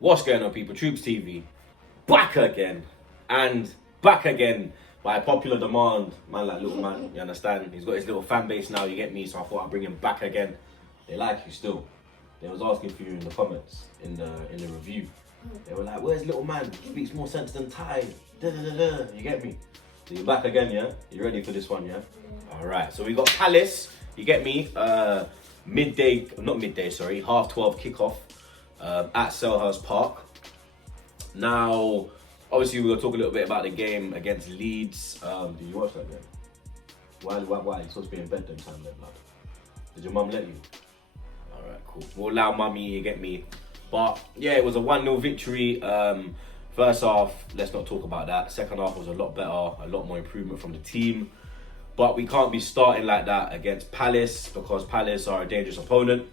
What's going on, people? Troops TV, back again, and back again by popular demand. Man like little man, you understand? He's got his little fan base now, you get me? So I thought I'd bring him back again. They like you still. They was asking for you in the comments, in the review. They were like, where's little man? Speaks more sense than Ty. You get me? So you're back again, yeah? You ready for this one, yeah? Alright, so we got Palace, you get me? Half 12 kickoff at Selhurst Park. Now, obviously we're going to talk a little bit about the game against Leeds. Did you watch that game? Why? You're supposed to be in bed them time then, blood. Did your mum let you? Alright, cool. We'll allow mummy, you get me? But yeah, it was a 1-0 victory. First half, let's not talk about that. Second half was a lot better, a lot more improvement from the team. But we can't be starting like that against Palace because Palace are a dangerous opponent.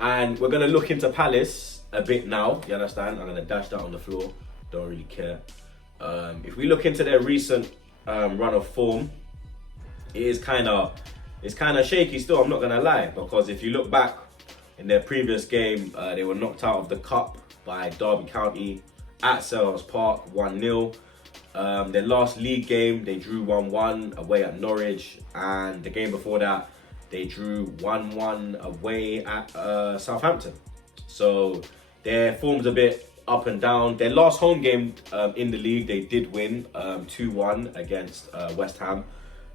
And we're going to look into Palace a bit now, you understand? I'm going to dash that on the floor, don't really care. If we look into their recent run of form, it's kind of shaky still, I'm not going to lie. Because if you look back in their previous game, they were knocked out of the cup by Derby County at Selhurst Park, 1-0. Their last league game, they drew 1-1 away at Norwich. And the game before that, they drew 1-1 away at Southampton. So their form's a bit up and down. Their last home game in the league, they did win 2-1 against West Ham,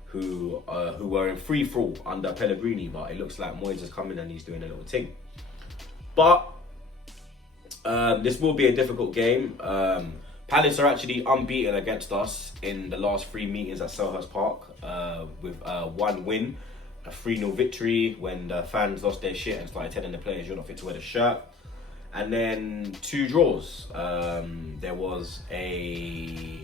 who were in free fall under Pellegrini. But it looks like Moyes is coming and he's doing a little thing. But this will be a difficult game. Palace are actually unbeaten against us in the last 3 meetings at Selhurst Park with 1 win. A 3-0 victory when the fans lost their shit and started telling the players you're not fit to wear the shirt. And then 2 draws. There was a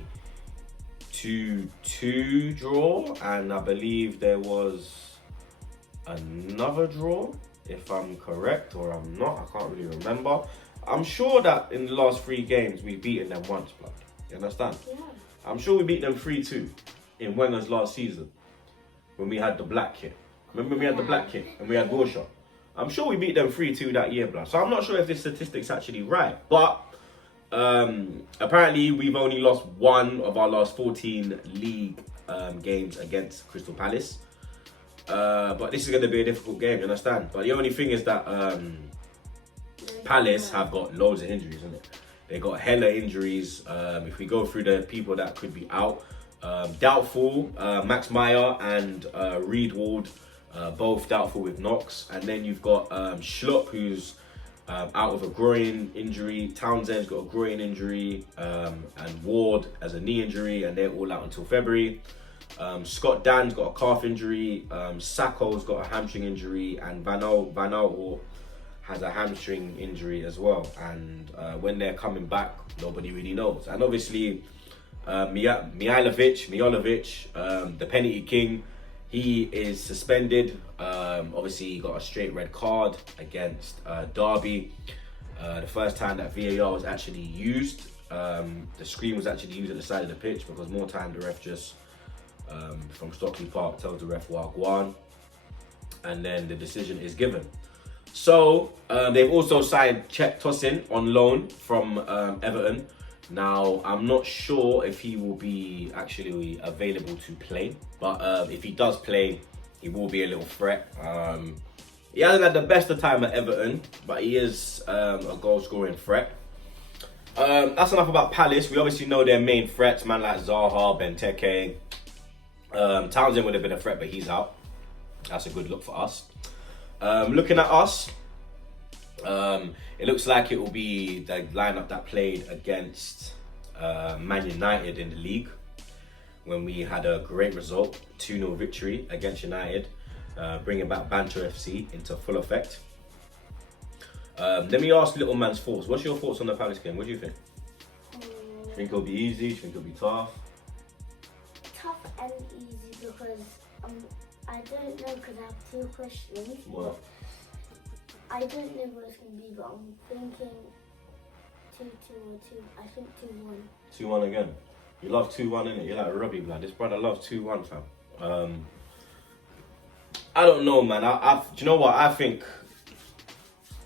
2-2 draw, and I believe there was another draw, if I'm correct or I'm not. I can't really remember. I'm sure that in the last 3 games we've beaten them once, blood. You understand? Yeah. I'm sure we beat them 3-2 in Wenger's last season when we had the black kit. Remember we had the black kit and we had Warshaw? I'm sure we beat them 3-2 that year, blood. So I'm not sure if this statistic's actually right. But apparently we've only lost 1 of our last 14 league games against Crystal Palace. But this is going to be a difficult game, you understand? But the only thing is that Palace have got loads of injuries, isn't it? They got hella injuries. If we go through the people that could be out, doubtful, Max Meyer and Reed Ward, both doubtful with knocks. And then you've got Schlupp, who's out with a groin injury. Townsend's got a groin injury, and Ward has a knee injury, and they're all out until February. Scott Dan's got a calf injury. Sacco's got a hamstring injury, and Van Aanholt has a hamstring injury as well. And when they're coming back, nobody really knows. And obviously, Mijalovic, the penalty king, he is suspended. Obviously, he got a straight red card against Derby. The first time that VAR was actually used, the screen was actually used at the side of the pitch because more time the ref just, from Stockley Park, tells the ref Wagwan, and then the decision is given. So they've also signed Cech Tosin on loan from Everton. Now, I'm not sure if he will be actually available to play, but if he does play, he will be a little threat. He hasn't had the best of time at Everton, but he is a goal-scoring threat. That's enough about Palace. We obviously know their main threats, man like Zaha, Benteke. Townsend would have been a threat, but he's out. That's a good look for us. Looking at us, it looks like it will be the lineup that played against Man United in the league when we had a great result, 2-0 victory against United, bringing back Banter A.F.C into full effect. Let me ask little man's thoughts. What's your thoughts on the Palace game? What do you think? Do you think it'll be easy? Do you think it'll be tough? Tough and easy because I don't know because I have 2 questions. What? I don't know what it's going to be, but I'm thinking 2-2 or 2. I think 2-1. 2-1 again. You love 2-1, innit? You're like Robbie, blood. This brother loves 2-1, fam. I don't know, man. Do you know what? I think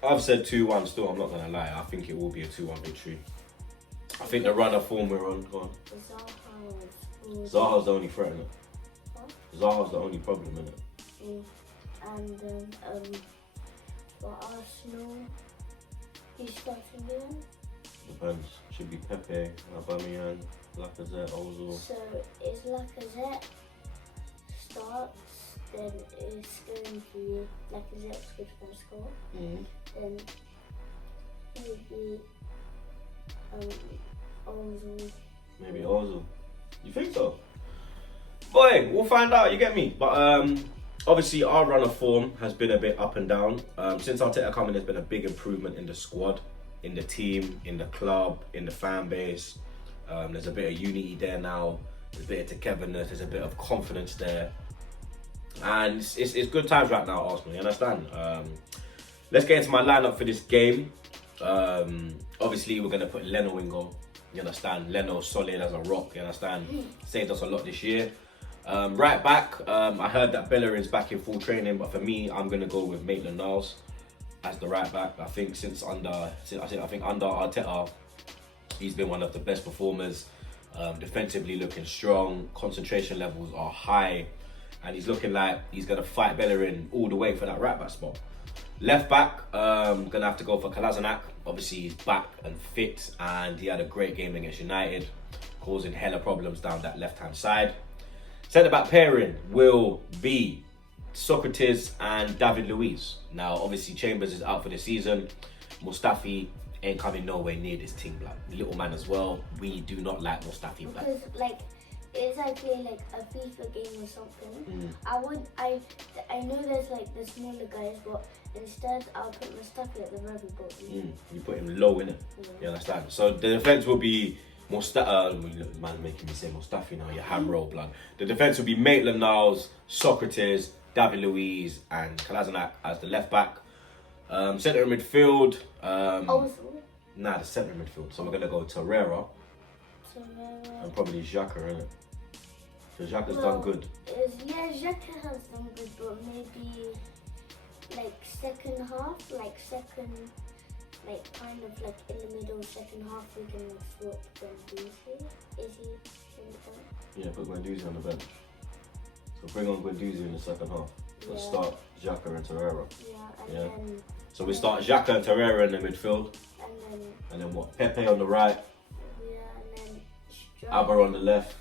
I've said 2-1 still, I'm not going to lie. I think it will be a 2-1 victory. I think the run of form we're on, go on. Zaha's the only threat, innit? What? Zaha's the only problem, innit? And then, for Arsenal, who's starting again? Depends. Should be Pepe, Aubameyang, Lacazette, Ozil. So, if Lacazette starts, then it's going to be Lacazette's good first score. Then maybe Ozil. Maybe Ozil. You think so? Boy, we'll find out, you get me? But obviously our run of form has been a bit up and down. Since Arteta coming, there's been a big improvement in the squad, in the team, in the club, in the fan base. There's a bit of unity there now. There's a bit of togetherness. There's a bit of confidence there. And it's good times right now, Arsenal, you understand? Let's get into my lineup for this game. Obviously, we're going to put Leno in goal. You understand? Leno solid as a rock, you understand? Saved us a lot this year. Right back, I heard that Bellerin's back in full training, but for me, I'm going to go with Maitland-Niles as the right back. I think under Arteta, he's been one of the best performers. Defensively looking strong, concentration levels are high, and he's looking like he's going to fight Bellerin all the way for that right back spot. Left back, going to have to go for Kolasinac. Obviously, he's back and fit, and he had a great game against United, causing hella problems down that left-hand side. Centre back pairing will be Socrates and David Luiz. Now, obviously, Chambers is out for the season. Mustafi ain't coming nowhere near this team, like little man as well. We do not like Mustafi. Because it's actually like a FIFA game or something. I know there's like the smaller guys, but instead I'll put Mustafi at the very bottom. You put him low, innit? You understand? So the defense will be man's making me say Mustafi now, you ham roll blood. The defense will be Maitland-Niles, Socrates, David Luiz, and Kolasinac as the left back. Centre midfield. The centre midfield. So we're gonna go Torreira and probably Xhaka, innit? So Xhaka's done good. Xhaka has done good, but maybe like second half, kind of like in the middle, second half, we can swap Guendouzi. Is he in the bench? Yeah, put Guendouzi on the bench. So bring on Guendouzi in the second half. Let's start Xhaka and Torreira. Then, so we start Xhaka and Torreira in the midfield. And then what? Pepe on the right. Yeah, and then Abba on the left.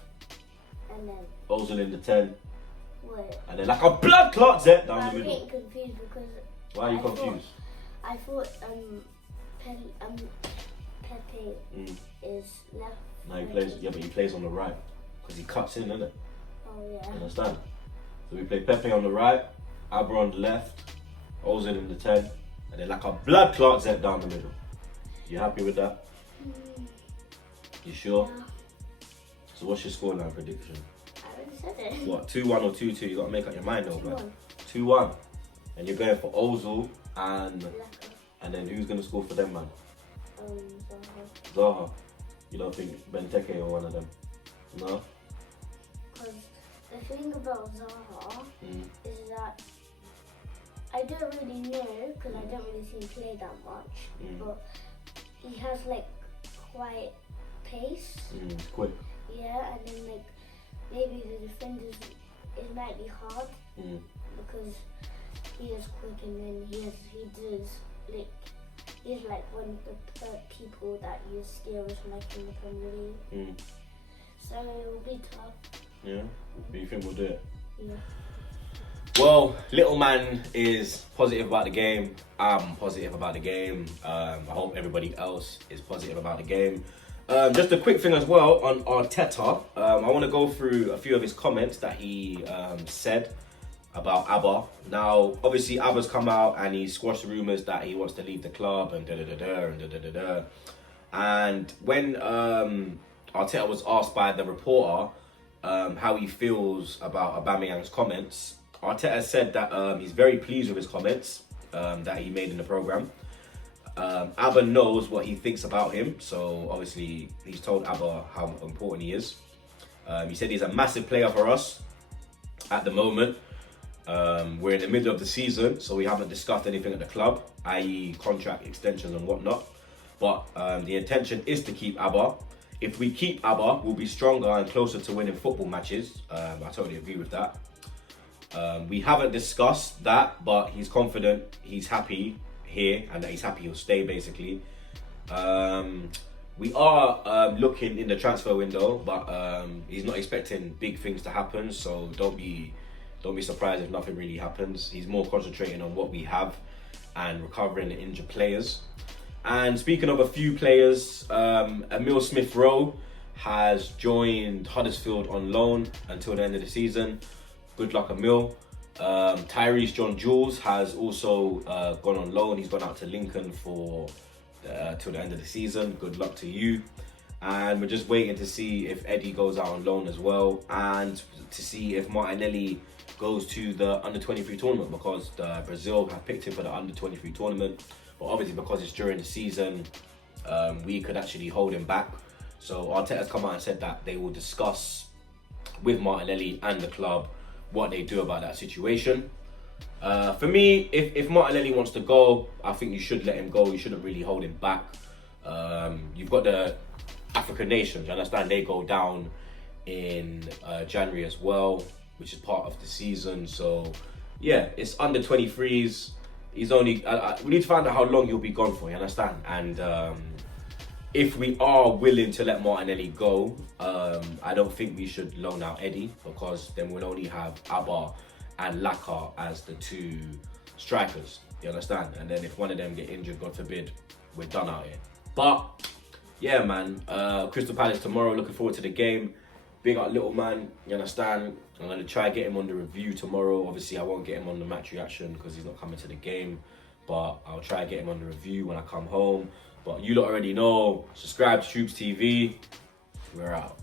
And then Ozil in the 10. Wait. And then like a blood clot Zet down the middle. I'm getting confused because why are you confused? I thought Pepe is left. No, he plays. Yeah, but he plays on the right because he cuts in, innit? Oh yeah. You understand? So we play Pepe on the right, Abra on the left, Ozil in the 10, and then like a blood clot Zet down the middle. You happy with that? You sure? Yeah. So what's your scoreline prediction? I already said it. What, 2-1 or 2-2? You got to make up your mind though, 2-1. man. 2-1. And you're going for Ozil and then who's going to score for them, man? Zaha. You don't think Benteke or one of them? No? Because the thing about Zaha is that I don't really know, because I don't really see him play that much, but he has like quite pace. Quick. Yeah, and then like maybe the defenders, it might be hard because he is quick, and then he's like one of the people that you steer is like in the Premier League. So it will be tough. Yeah, but you think we'll do it? Yeah. Well, little man is positive about the game. I'm positive about the game. I hope everybody else is positive about the game. Just a quick thing as well on Arteta. I want to go through a few of his comments that he said about Abba. Now, obviously, Abba's come out and he squashed the rumours that he wants to leave the club and da-da-da-da. And when Arteta was asked by the reporter how he feels about Aubameyang's comments, Arteta said that he's very pleased with his comments that he made in the programme. Abba knows what he thinks about him, so obviously he's told Abba how important he is. He said he's a massive player for us at the moment. We're in the middle of the season, so we haven't discussed anything at the club, i.e. contract extensions and whatnot. But the intention is to keep Abba. If we keep Abba, we'll be stronger and closer to winning football matches. I totally agree with that. We haven't discussed that, but he's confident, he's happy here, and that he's happy he'll stay, basically. We are looking in the transfer window, but he's not expecting big things to happen, so don't be surprised if nothing really happens. He's more concentrating on what we have and recovering the injured players. And speaking of a few players, Emil Smith-Rowe has joined Huddersfield on loan until the end of the season. Good luck, Emil. Tyrese John-Jules has also gone on loan. He's gone out to Lincoln for till the end of the season. Good luck to you. And we're just waiting to see if Eddie goes out on loan as well, and to see if Martinelli goes to the under-23 tournament, because Brazil have picked him for the under-23 tournament. But obviously, because it's during the season, we could actually hold him back. So Arteta's come out and said that they will discuss with Martinelli and the club what they do about that situation. For me, if Martinelli wants to go, I think you should let him go. You shouldn't really hold him back. You've got the African nations, you understand? They go down in January as well, which is part of the season. So yeah, it's under 23s. He's only, we need to find out how long he'll be gone for, you understand? And if we are willing to let Martinelli go, I don't think we should loan out Eddie, because then we'll only have Abba and Laka as the two strikers, you understand? And then if one of them get injured, God forbid, we're done out here. But yeah, man, Crystal Palace tomorrow, looking forward to the game. Big up little man, you understand? I'm going to try and get him on the review tomorrow. Obviously, I won't get him on the match reaction because he's not coming to the game. But I'll try and get him on the review when I come home. But you lot already know, subscribe to Troops TV. We're out.